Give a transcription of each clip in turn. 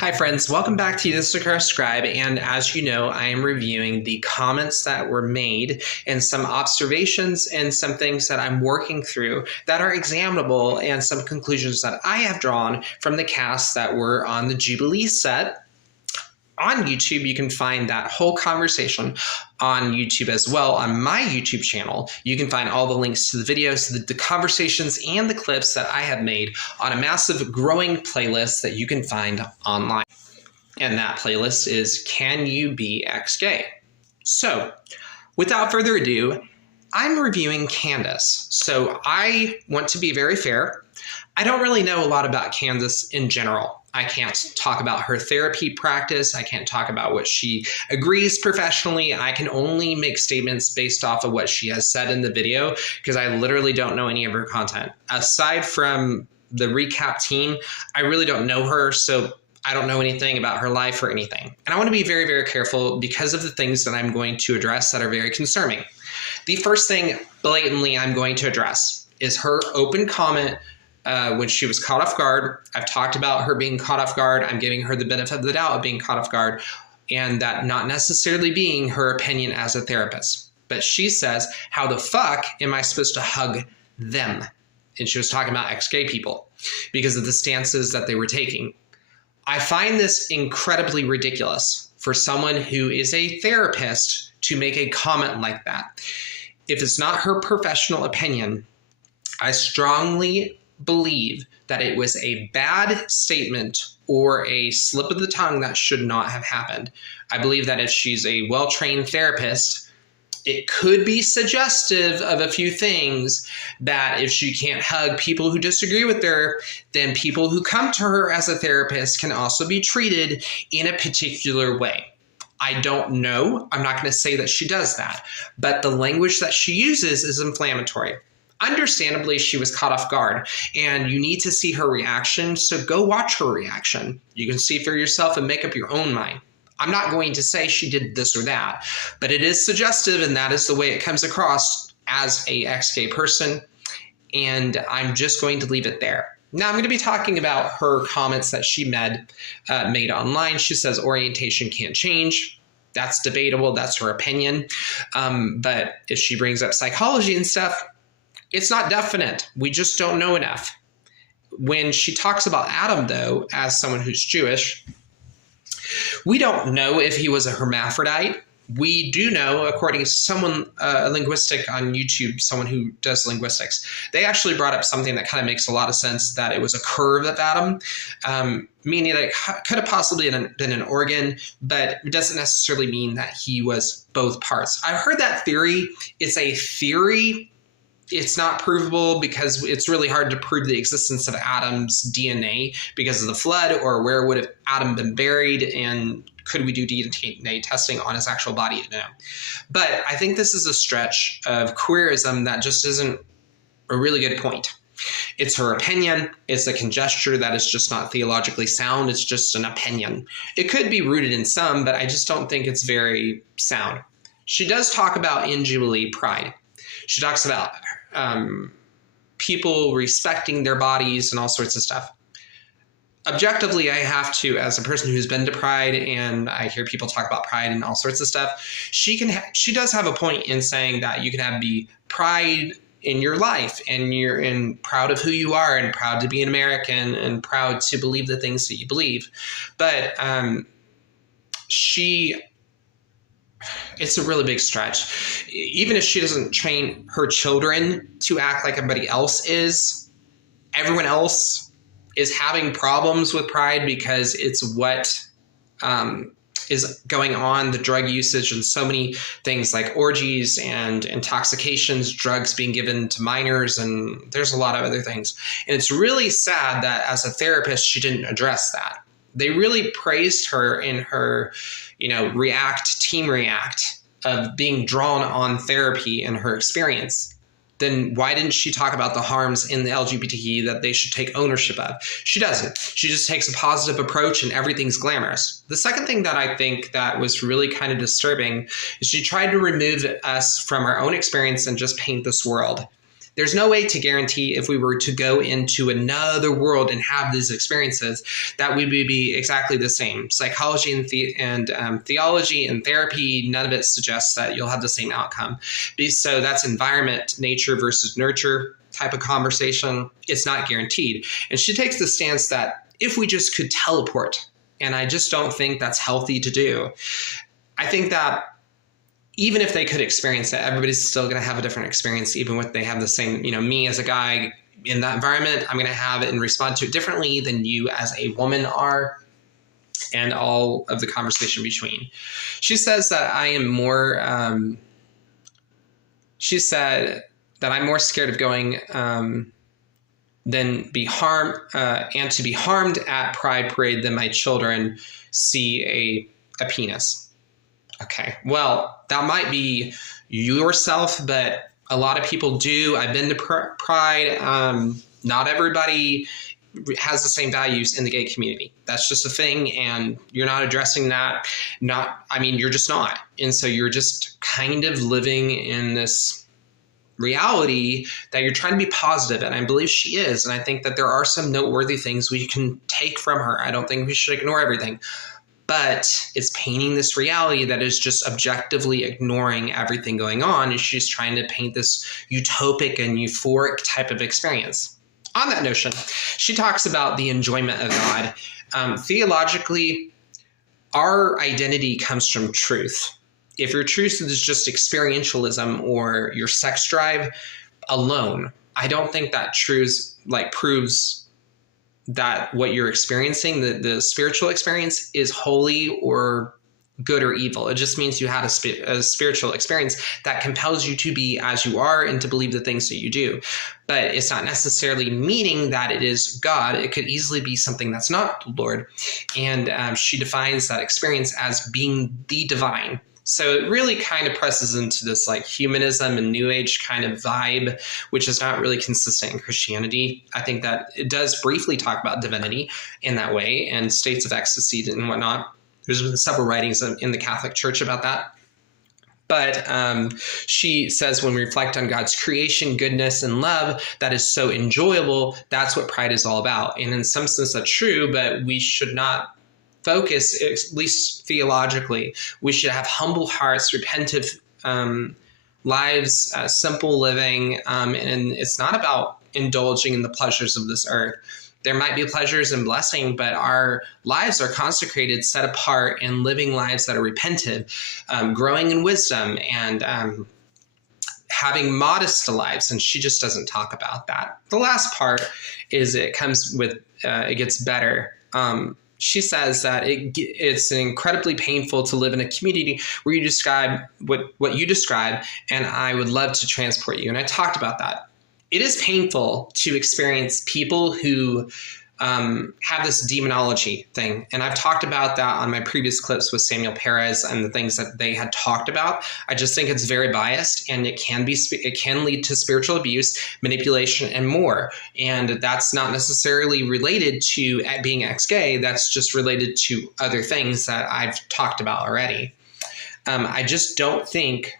Hi friends, welcome back to YissakarScribe, and as you know, I am reviewing the comments that were made and some observations and some things that I'm working through that are examinable and some conclusions that I have drawn from the casts that were on the Jubilee set. On YouTube, you can find that whole conversation on YouTube as well. On my YouTube channel, you can find all the links to the videos, the conversations, and the clips that I have made on a massive growing playlist that you can find online. And that playlist is Can You Be Ex-Gay? So, without further ado, I'm reviewing Candace. So I want to be very fair. I don't really know a lot about Candace in general. I can't talk about her therapy practice. I can't talk about what she agrees professionally. I can only make statements based off of what she has said in the video because I literally don't know any of her content. Aside from the recap team, I really don't know her, so I don't know anything about her life or anything. And I want to be very, very careful because of the things that I'm going to address that are very concerning. The first thing blatantly I'm going to address is her open comment when she was caught off guard. I've talked about her being caught off guard. I'm giving her the benefit of the doubt of being caught off guard, and that not necessarily being her opinion as a therapist. But she says, how the fuck am I supposed to hug them? And she was talking about ex-gay people because of the stances that they were taking. I find this incredibly ridiculous for someone who is a therapist to make a comment like that. If it's not her professional opinion, I strongly believe that it was a bad statement or a slip of the tongue that should not have happened. I believe that if she's a well-trained therapist, it could be suggestive of a few things, that if she can't hug people who disagree with her, then people who come to her as a therapist can also be treated in a particular way. I don't know. I'm not going to say that she does that, but the language that she uses is inflammatory. Understandably, she was caught off guard, and you need to see her reaction, so go watch her reaction. You can see for yourself and make up your own mind. I'm not going to say she did this or that, but it is suggestive, and that is the way it comes across as a ex-gay person, and I'm just going to leave it there. Now, I'm going to be talking about her comments that she made online. She says orientation can't change. That's debatable. That's her opinion. But if she brings up psychology and stuff, it's not definite. We just don't know enough. When she talks about Adam, though, as someone who's Jewish, we don't know if he was a hermaphrodite. We do know, according to someone, a linguistic on YouTube, someone who does linguistics, they actually brought up something that kind of makes a lot of sense, that it was a curve of Adam, meaning that it could have possibly been an organ, but it doesn't necessarily mean that he was both parts. I've heard that theory. It's a theory. It's not provable because it's really hard to prove the existence of Adam's DNA because of the flood, or where would have Adam been buried, and could we do DNA testing on his actual body? No. But I think this is a stretch of queerism that just isn't a really good point. It's her opinion. It's a conjecture that is just not theologically sound. It's just an opinion. It could be rooted in some, but I just don't think it's very sound. She does talk about in Jubilee pride. She talks about people respecting their bodies and all sorts of stuff. Objectively, I have to, as a person who's been to Pride, and I hear people talk about Pride and all sorts of stuff, she does have a point in saying that you can be pride in your life, and you're proud of who you are, and proud to be an American, and proud to believe the things that you believe. But it's a really big stretch. Even if she doesn't train her children to act like everybody else is, everyone else is having problems with pride because it's what is going on, the drug usage and so many things like orgies and intoxications, drugs being given to minors, and there's a lot of other things. And it's really sad that as a therapist, she didn't address that. They really praised her in her, Team React of being drawn on therapy and her experience. Then why didn't she talk about the harms in the LGBTQ that they should take ownership of? She doesn't. She just takes a positive approach and everything's glamorous. The second thing that I think that was really kind of disturbing is she tried to remove us from our own experience and just paint this world. There's no way to guarantee if we were to go into another world and have these experiences that we would be exactly the same. Psychology and theology and therapy, none of it suggests that you'll have the same outcome. So that's environment, nature versus nurture type of conversation. It's not guaranteed. And she takes the stance that if we just could teleport, and I just don't think that's healthy to do. I think that even if they could experience it, everybody's still going to have a different experience, even if they have the same, me as a guy in that environment, I'm going to have it and respond to it differently than you as a woman are, and all of the conversation between. She says that I am more, she said that I'm more scared of going than be harmed and to be harmed at Pride Parade than my children see a penis. Okay, well, that might be yourself, but a lot of people do. I've been to Pride. Not everybody has the same values in the gay community. That's just a thing, and you're not addressing that. You're just not. And so you're just kind of living in this reality that you're trying to be positive, and I believe she is. And I think that there are some noteworthy things we can take from her. I don't think we should ignore everything. But it's painting this reality that is just objectively ignoring everything going on. And she's trying to paint this utopic and euphoric type of experience. On that notion, she talks about the enjoyment of God. Theologically, our identity comes from truth. If your truth is just experientialism or your sex drive alone, I don't think that truth proves that what you're experiencing, the spiritual experience, is holy or good or evil. It just means you had a spiritual experience that compels you to be as you are and to believe the things that you do. But it's not necessarily meaning that it is God. It could easily be something that's not the Lord. And she defines that experience as being the divine. So it really kind of presses into this humanism and New Age kind of vibe, which is not really consistent in Christianity. I think that it does briefly talk about divinity in that way and states of ecstasy and whatnot. There's been several writings in the Catholic Church about that. But she says when we reflect on God's creation, goodness, and love, that is so enjoyable. That's what pride is all about. And in some sense, that's true, but we should not focus, at least theologically, we should have humble hearts, repentive lives, simple living, and it's not about indulging in the pleasures of this earth. There might be pleasures and blessing, but our lives are consecrated, set apart, and living lives that are repentant, growing in wisdom, and having modest lives. And she just doesn't talk about that. The last part is it comes with, it gets better. She says that it's incredibly painful to live in a community where you describe what you describe, and I would love to transport you. And I talked about that. It is painful to experience people who have this demonology thing. And I've talked about that on my previous clips with Samuel Perez and the things that they had talked about. I just think it's very biased, and it can lead to spiritual abuse, manipulation, and more. And that's not necessarily related to being ex-gay. That's just related to other things that I've talked about already. I just don't think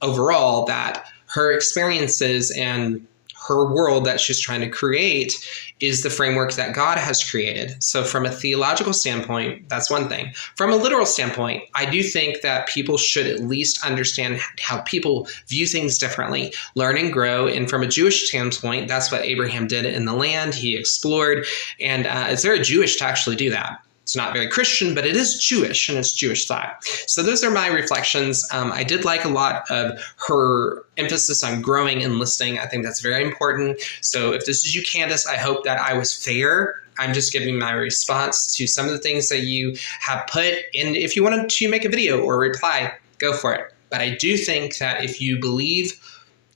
overall that her experiences and her world that she's trying to create is the framework that God has created. So from a theological standpoint, that's one thing. From a literal standpoint, I do think that people should at least understand how people view things differently, learn and grow. And from a Jewish standpoint, that's what Abraham did in the land. He explored, and it's very Jewish to actually do that. It's not very Christian, but it is Jewish, and it's Jewish thought. So those are my reflections. I did like a lot of her emphasis on growing and listening. I think that's very important. So if this is you, Candace, I hope that I was fair. I'm just giving my response to some of the things that you have put. And if you wanted to make a video or reply, go for it. But I do think that if you believe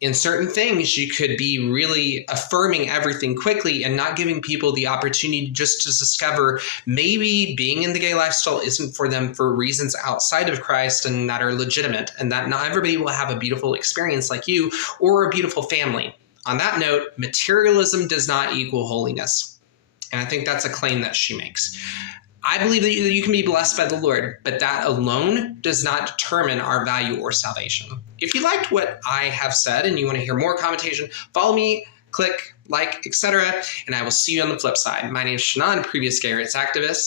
in certain things, you could be really affirming everything quickly and not giving people the opportunity just to discover maybe being in the gay lifestyle isn't for them for reasons outside of Christ and that are legitimate, and that not everybody will have a beautiful experience like you or a beautiful family. On that note, materialism does not equal holiness. And I think that's a claim that she makes. I believe that you can be blessed by the Lord, but that alone does not determine our value or salvation. If you liked what I have said and you want to hear more commentation, follow me, click like, etc., and I will see you on the flip side. My name is Shannon, previous gay rights activist.